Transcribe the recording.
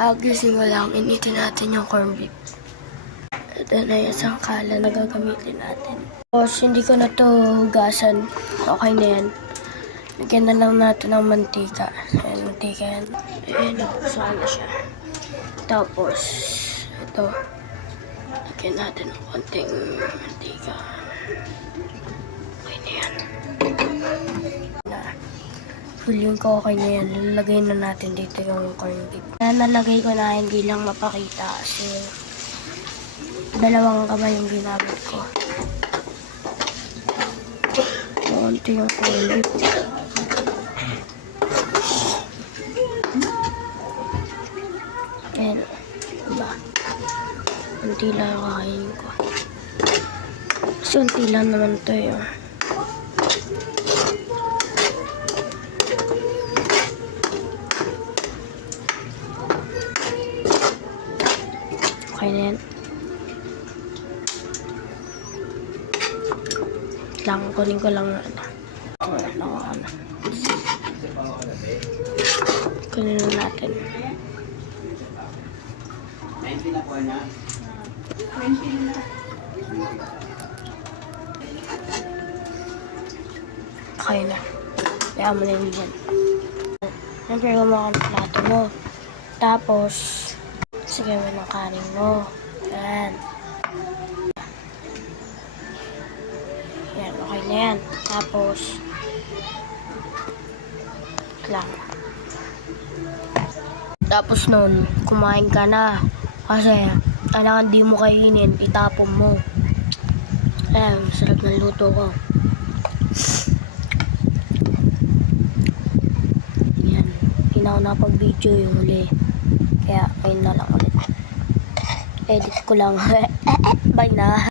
Gising ko lang, initin natin yung corned beef. Ito na yung sangkala na gagamitin natin. Tapos, hindi ko na to hugasan. Okay na yan. Lagyan na lang natin ng mantika. Ayan, mantika yan. Ayan, nabuksan na siya. Tapos, ito. Lagyan natin ng konting mantika. Okay na yan. Feeling ko okay na yan. Lalagay na natin dito yung corned beef. Nalagay ko na hindi lang mapakita kasi dalawang kamay yung ginamit ko. Konti yung corned beef. Ayan. Diba? Konti lang kakain ko. Kasi konti lang naman ito yun. Okay na yan. Kunin ko lang na kunin na natin. Okay na. Kaya mo na yun dyan. Siyempre gumawa ng plato mo. Tapos, sige mo ng kanin mo. Yan. Yan, okay na yan. Tapos, lang. Tapos nun, kumain ka na. Kasi, kailangan di mo kainin, itapon mo. Ayan, sarap ng luto ko. Yan, hindi na ako napag-video yung huli. Kaya, ayun na lang ulit. Edit ko lang. Bye na.